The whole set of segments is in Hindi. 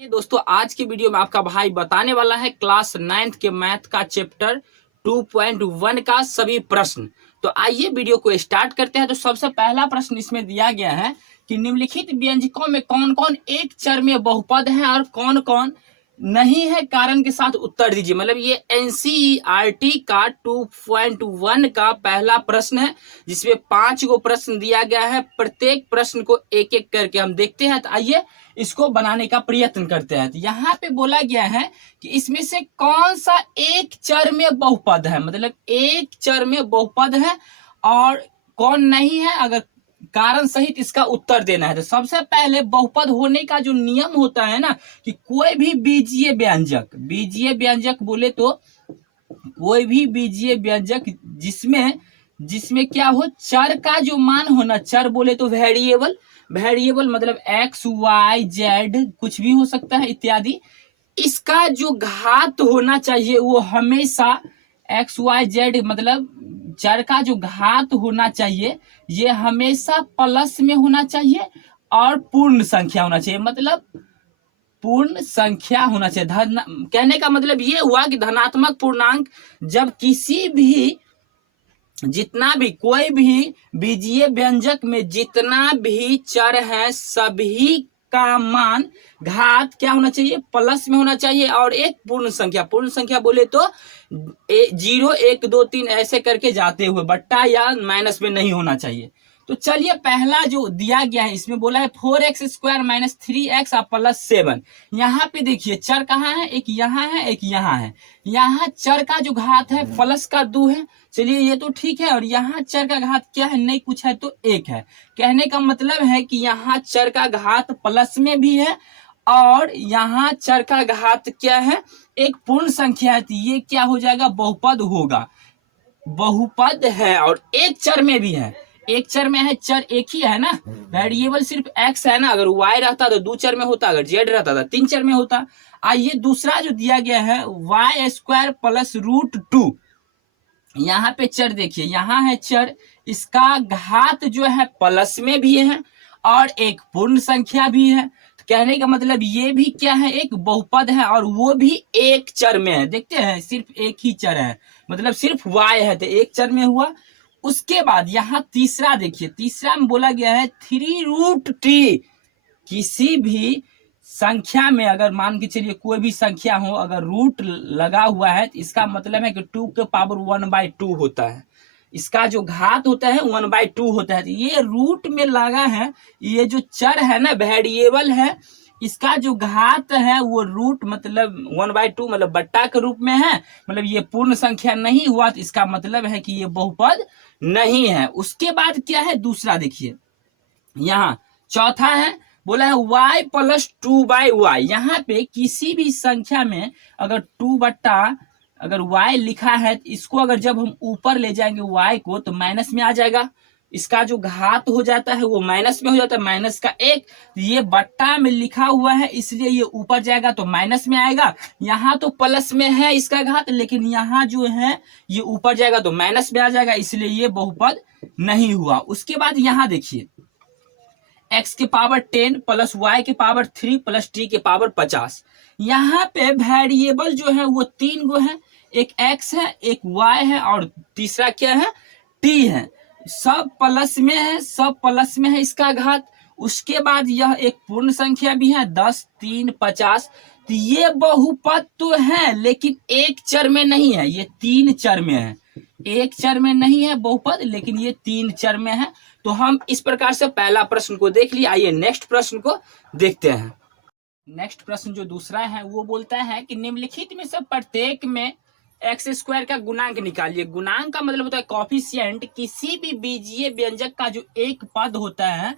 ये दोस्तों आज की वीडियो में आपका भाई बताने वाला है क्लास 9th के मैथ का चैप्टर 2.1 का सभी प्रश्न। तो आइए वीडियो को स्टार्ट करते हैं। तो सबसे पहला प्रश्न इसमें दिया गया है कि निम्नलिखित व्यंजकों में कौन कौन एक चर में बहुपद है और कौन कौन नहीं है, कारण के साथ उत्तर दीजिए। मतलब ये एनसीईआरटी का 2.1 का पहला प्रश्न है जिसमें 5 गो प्रश्न दिया गया है। प्रत्येक प्रश्न को एक एक करके हम देखते हैं। तो आइए इसको बनाने का प्रयत्न करते हैं। तो यहाँ पे बोला गया है कि इसमें से कौन सा एक चर में बहुपद है, मतलब एक चर में बहुपद है और कौन नहीं है, अगर कारण सहित इसका उत्तर देना है। तो सबसे पहले बहुपद होने का जो नियम होता है ना कि कोई भी बीजीय व्यंजक बोले तो कोई भी बीजीय व्यंजक जिसमें जिसमें क्या हो, चर का जो मान हो ना, चर बोले तो वेरिएबल मतलब एक्स वाई जेड कुछ भी हो सकता है इत्यादि, इसका जो घात होना चाहिए वो हमेशा एक्स वाई जेड मतलब चर का जो घात होना चाहिए ये हमेशा प्लस में होना चाहिए और पूर्ण संख्या होना चाहिए। मतलब पूर्ण संख्या होना चाहिए। धन कहने का मतलब ये हुआ कि धनात्मक पूर्णांक जब किसी भी जितना भी कोई भी बीजीय व्यंजक में जितना भी चर है सभी का मान घात क्या होना चाहिए, प्लस में होना चाहिए और एक पूर्ण संख्या बोले तो 0 1 2 3 ऐसे करके जाते हुए बट्टा या माइनस में नहीं होना चाहिए। तो चलिए पहला जो दिया गया है इसमें बोला है 4x² - 3x प्लस 7। यहाँ पे देखिए चर कहाँ है, एक यहाँ है एक यहाँ है। यहाँ चर का जो घात है प्लस का 2 है, चलिए ये तो ठीक है। और यहाँ चर का घात क्या है, नहीं कुछ है तो 1 है। कहने का मतलब है कि यहाँ चर का घात प्लस में भी है और यहाँ चर का घात क्या है, एक पूर्ण संख्या है। तो ये क्या हो जाएगा, बहुपद होगा, बहुपद है। और एक चर में भी है, एक चर में है, चर एक ही है ना, वेरिएबल सिर्फ एक्स है ना। अगर वाई रहता तो 2 चर में होता, अगर जेड रहता तो 3 चर में होता। आइए दूसरा जो दिया गया है y² प्लस √2। यहाँ पे चर देखिए, यहाँ है चर, इसका घात जो है प्लस में भी है और एक पूर्ण संख्या भी है। तो कहने का मतलब ये भी क्या है, एक बहुपद है और वो भी एक चर में है। देखते हैं सिर्फ एक ही चर है, मतलब सिर्फ y है तो एक चर में हुआ। उसके बाद यहाँ तीसरा देखिए, तीसरा में बोला गया है 3√t। किसी भी संख्या में अगर मान के चलिए कोई भी संख्या हो, अगर रूट लगा हुआ है तो इसका मतलब है कि 2 के पावर 1/2 होता है। इसका जो घात होता है 1/2 होता है। तो ये रूट में लगा है, ये जो चर है ना वेरिएबल है, इसका जो घात है वो रूट मतलब 1/2 मतलब बट्टा के रूप में है। मतलब ये पूर्ण संख्या नहीं हुआ तो इसका मतलब है कि ये बहुपद नहीं है। उसके बाद क्या है, दूसरा देखिए, यहाँ चौथा है बोला है y प्लस 2/y। यहाँ पे किसी भी संख्या में अगर 2 बट्टा अगर y लिखा है तो इसको अगर जब हम ऊपर ले जाएंगे y को तो माइनस में आ जाएगा। इसका जो घात हो जाता है वो माइनस में हो जाता है, माइनस का 1। ये बट्टा में लिखा हुआ है इसलिए ये ऊपर जाएगा तो माइनस में आएगा। यहाँ तो प्लस में है इसका घात, लेकिन यहाँ जो है ये ऊपर जाएगा तो माइनस में आ जाएगा, इसलिए ये बहुपद नहीं हुआ। उसके बाद यहाँ देखिए x के पावर 10 प्लस y के पावर 3 प्लस t के पावर 50। यहाँ पे वेरिएबल जो है वो 3 गो है, एक x है एक y है और तीसरा क्या है, t है। सब प्लस में है, सब प्लस में है इसका घात। उसके बाद यह एक पूर्ण संख्या भी है 10 3 50। तो ये बहुपद तो है लेकिन एक चर में नहीं है, ये 3 चर में है। एक चर में नहीं है बहुपद, लेकिन ये 3 चर में है। तो हम इस प्रकार से पहला प्रश्न को देख लिए। आइए नेक्स्ट प्रश्न को देखते हैं। नेक्स्ट प्रश्न जो दूसरा है वो बोलता है कि निम्नलिखित में से प्रत्येक में x² का गुणांक निकालिए। गुणांक का मतलब होता है कॉफिशिएंट। किसी भी बीजीय व्यंजक का जो एक पद होता है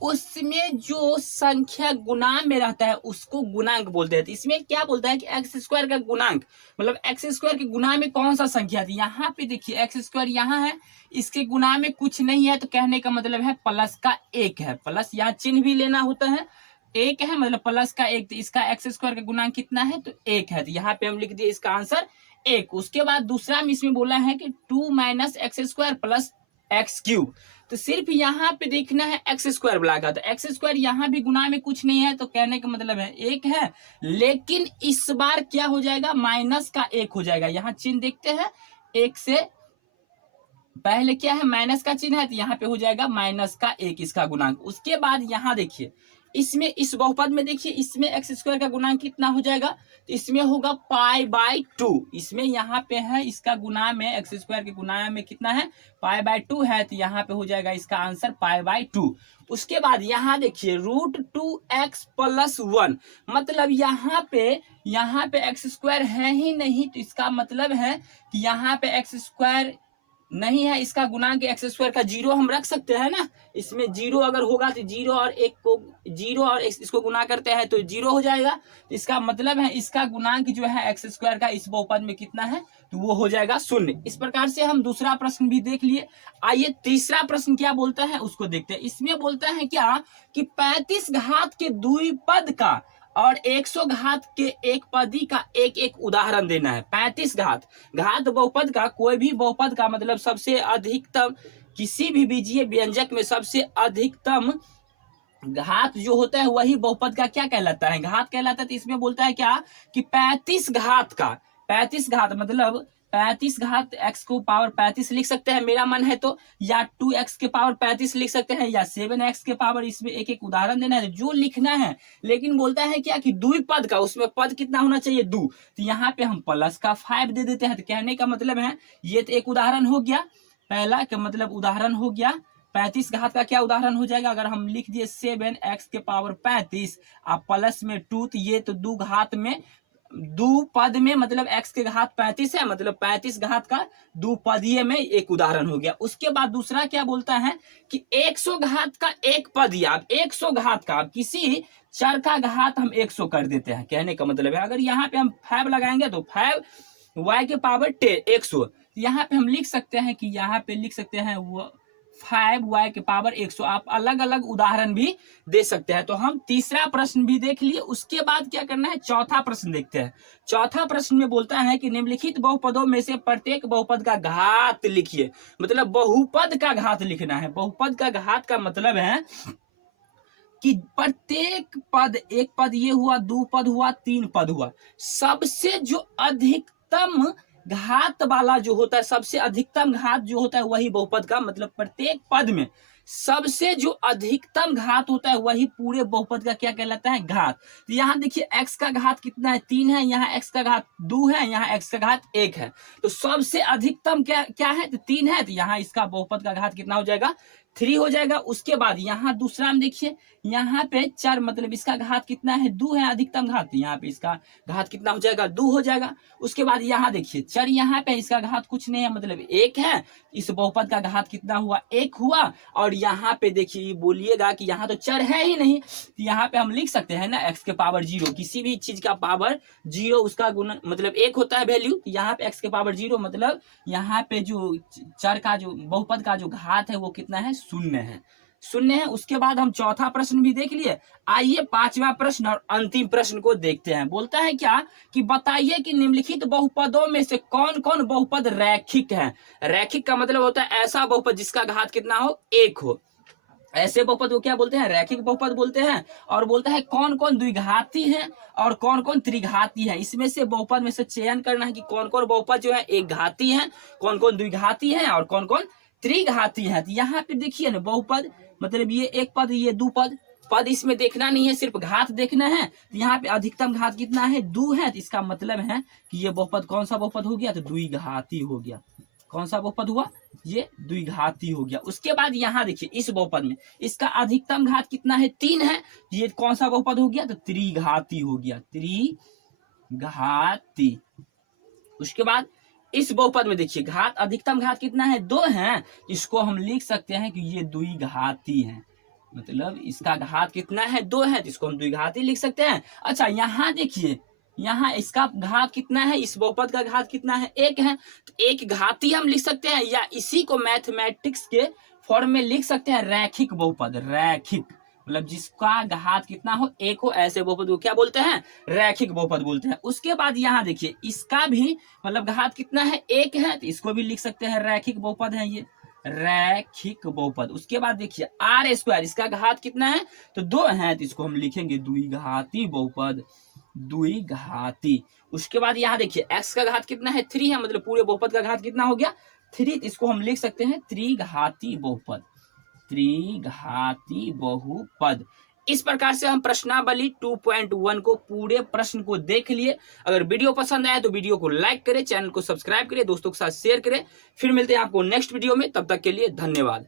उसमें जो संख्या गुणा में रहता है उसको गुणांक बोलते हैं। तो इसमें क्या बोलता है कि x² का गुणांक मतलब x² के गुणा में कौन सा संख्या थी। यहाँ पे देखिए x² यहाँ है, इसके गुणा में कुछ नहीं है, तो कहने का मतलब है प्लस का 1 है। प्लस यहाँ चिन्ह भी लेना होता है, 1 है मतलब प्लस का 1। तो इसका x² का गुणांक कितना है, तो 1 है। तो यहाँ पे हम लिख दिए इसका आंसर 1। उसके बाद दूसरा में इसमें बोला है कि 2 - x² प्लस x³ तो सिर्फ यहाँ पे देखना है एक्स स्क्वायर वाला का, तो एक्स स्क्वायर यहाँ भी गुना में कुछ नहीं है, तो कहने का मतलब है एक है, लेकिन इस बार क्या हो जाएगा, माइनस का एक हो जाएगा। यहाँ चिन्ह देखते हैं, एक से पहले क्या है, माइनस का चिन्ह है, तो यहाँ पे हो जाएगा माइनस का एक इसका गुणांक। उसके बाद यहाँ देखिए, इसमें इस बहुपद में देखिए, इसमें एक्स स्क्वायर का गुणांक कितना हो जाएगा, तो इसमें होगा पाई बाय 2। इसमें यहाँ पे है इसका गुना में, एक्स स्क्वायर के गुना में कितना है, पाई बाय 2 है, तो यहाँ पे हो जाएगा इसका आंसर पाई बाय 2। उसके बाद यहाँ देखिए √2x + 1, मतलब यहाँ पे एक्स स्क्वायर है ही नहीं, तो इसका मतलब है कि यहाँ पे एक्स स्क्वायर नहीं है, इसका गुणांक एक्स स्क्वायर का 0 हम रख सकते हैं ना। इसमें 0 अगर होगा तो 0 और 1 को 0 और इसको गुना करते हैं तो 0 हो जाएगा। इसका मतलब है इसका गुणांक जो है एक्स स्क्वायर का इस बहुपद में कितना है, तो वो हो जाएगा 0। इस प्रकार से हम दूसरा प्रश्न भी देख लिए। आइए तीसरा प्रश्न क्या बोलता है उसको देखते हैं। इसमें बोलता है क्या कि 35 घात के द्विपद का और 100 घात के एक पदी का एक एक उदाहरण देना है। 35 घात बहुपद का, कोई भी बहुपद का मतलब सबसे अधिकतम, किसी भी बीजीय व्यंजक में सबसे अधिकतम घात जो होता है वही बहुपद का क्या कहलाता है, घात कहलाता है। तो इसमें बोलता है क्या कि 35 घात का, 35 घात मतलब 35 घात x को पावर 35 लिख सकते हैं मेरा मन है तो, या 2x के पावर 35 लिख सकते हैं, या 7x के पावर, इसमें एक एक उदाहरण देना है जो लिखना है। लेकिन बोलता है क्या कि द्विपद का, उसमें पद कितना होना चाहिए, 2, तो यहाँ पे हम प्लस का 5 दे देते हैं। तो कहने का मतलब है ये तो एक उदाहरण हो गया, पहला का मतलब उदाहरण हो गया। 35 घात का क्या उदाहरण हो जाएगा, अगर हम लिख दिए 7x के पावर 35 आप प्लस में 2, तो ये तो 2 घात में, 2 पद में मतलब x के घात 35 है, मतलब 35 घात का 2 पदीय में एक उदाहरण हो गया। उसके बाद दूसरा क्या बोलता है कि 100 घात का एक पदीय, आप 100 घात का, आप किसी चर का घात हम 100 कर देते हैं। कहने का मतलब है अगर यहाँ पे हम 5 लगाएंगे तो 5 y के पावर 10 100, यहाँ पे हम लिख सकते हैं कि यहाँ पे लिख सकते हैं वो 5y के पावर 100। आप अलग अलग उदाहरण भी दे सकते हैं। तो हम तीसरा प्रश्न भी देख लिए। उसके बाद क्या करना है, चौथा प्रश्न देखते हैं। चौथा प्रश्न में बोलता है कि निम्नलिखित बहुपदों में से प्रत्येक बहुपद का घात लिखिए, मतलब बहुपद का घात लिखना है। बहुपद का घात का मतलब है कि प्रत्येक पद, एक पद ये हुआ, 2 पद हुआ, 3 पद हुआ, सबसे जो अधिकतम घात वाला जो होता है, सबसे अधिकतम घात जो होता है वही बहुपद का, मतलब प्रत्येक पद में सबसे जो अधिकतम घात होता है वही पूरे बहुपद का क्या कहलाता है, घात। तो यहाँ देखिए x का घात कितना है, 3 है, यहाँ x का घात 2 है, यहाँ x का घात 1 है, तो सबसे अधिकतम क्या है, तो 3 है, तो यहाँ इसका बहुपद का घात कितना हो जाएगा, 3 हो जाएगा। उसके बाद यहाँ दूसरा में देखिए, यहाँ पे 4 मतलब इसका घात कितना है, 2 है अधिकतम घात, यहाँ पे इसका घात कितना हो जाएगा, 2 हो जाएगा। उसके बाद यहाँ देखिए 4 यहाँ पे इसका घात कुछ नहीं है, मतलब 1 है, इस बहुपद का घात कितना हुआ, 1 हुआ। और यहाँ पे देखिए बोलिएगा कि यहाँ तो 4 है ही नहीं, तो यहाँ पे हम लिख सकते हैं ना x के पावर 0, किसी भी चीज का पावर 0 उसका गुण मतलब 1 होता है वैल्यू, तो यहाँ पे x के पावर 0 मतलब यहाँ पे जो 4 का जो बहुपद का जो घात है वो कितना है, 0 है, 0 है। उसके बाद हम चौथा प्रश्न भी देख लिए। आइए पांचवा प्रश्न और अंतिम प्रश्न को देखते हैं। बोलता है क्या कि बताइए कि निम्नलिखित बहुपदों में से कौन कौन बहुपद रैखिक है। रैखिक का मतलब होता है ऐसा बहुपद जिसका घात कितना हो, 1 हो, ऐसे बहुपद को क्या बोलते हैं, रैखिक बहुपद बोलते हैं। और बोलता है कौन कौन द्विघाती है और कौन कौन त्रिघाती है। इसमें से बहुपद में से चयन करना है कि कौन कौन बहुपद जो है एक घाती है, कौन कौन द्विघाती है और कौन कौन त्रिघाती है। तो यहाँ पे देखिए ना, बहुपद मतलब ये एक पद, ये 2 पद इसमें देखना नहीं है, सिर्फ घात देखना है। तो यहाँ पे अधिकतम घात कितना है, 2 है, तो इसका मतलब है कि ये बहुपद कौन सा बहुपद हो गया, तो द्विघाती हो गया। कौन सा बहुपद हुआ, ये द्विघाती हो गया। उसके बाद यहाँ देखिए इस बहुपद में इसका अधिकतम घात कितना है, 3 है, ये कौन सा बहुपद हो गया, तो त्रिघाती हो गया, त्रिघाती। उसके बाद इस बहुपद में देखिए घात, अधिकतम घात कितना है, 2 है, इसको हम लिख सकते हैं कि ये द्विघाती है, मतलब इसका घात कितना है, 2 है, तो इसको हम द्विघाती लिख सकते हैं। अच्छा यहाँ देखिए, यहाँ इसका घात कितना है, इस बहुपद का घात कितना है, 1 है, तो एक घाती हम लिख सकते हैं, या इसी को मैथमेटिक्स के फॉर्म में लिख सकते हैं रैखिक बहुपद। रैखिक मतलब जिसका घात कितना हो, 1 हो, ऐसे बहुपद को क्या बोलते हैं, रैखिक बहुपद बोलते हैं। उसके बाद यहाँ देखिए इसका भी मतलब घात कितना है, 1 है, तो इसको भी लिख सकते हैं रैखिक बहुपद है, ये रैखिक बहुपद। उसके बाद देखिए आर स्क्वायर, इसका घात कितना है तो 2 है, तो इसको हम लिखेंगे द्विघाती बहुपद, द्विघाती। उसके बाद यहाँ देखिए x का घात कितना है 3 है, मतलब पूरे बहुपद का घात कितना हो गया 3, इसको हम लिख सकते हैं त्रिघाती बहुपद, त्रिघाती बहुपद। इस प्रकार से हम प्रश्नावली 2.1 को पूरे प्रश्न को देख लिए। अगर वीडियो पसंद आए तो वीडियो को लाइक करें, चैनल को सब्सक्राइब करें, दोस्तों के साथ शेयर करें। फिर मिलते हैं आपको नेक्स्ट वीडियो में, तब तक के लिए धन्यवाद।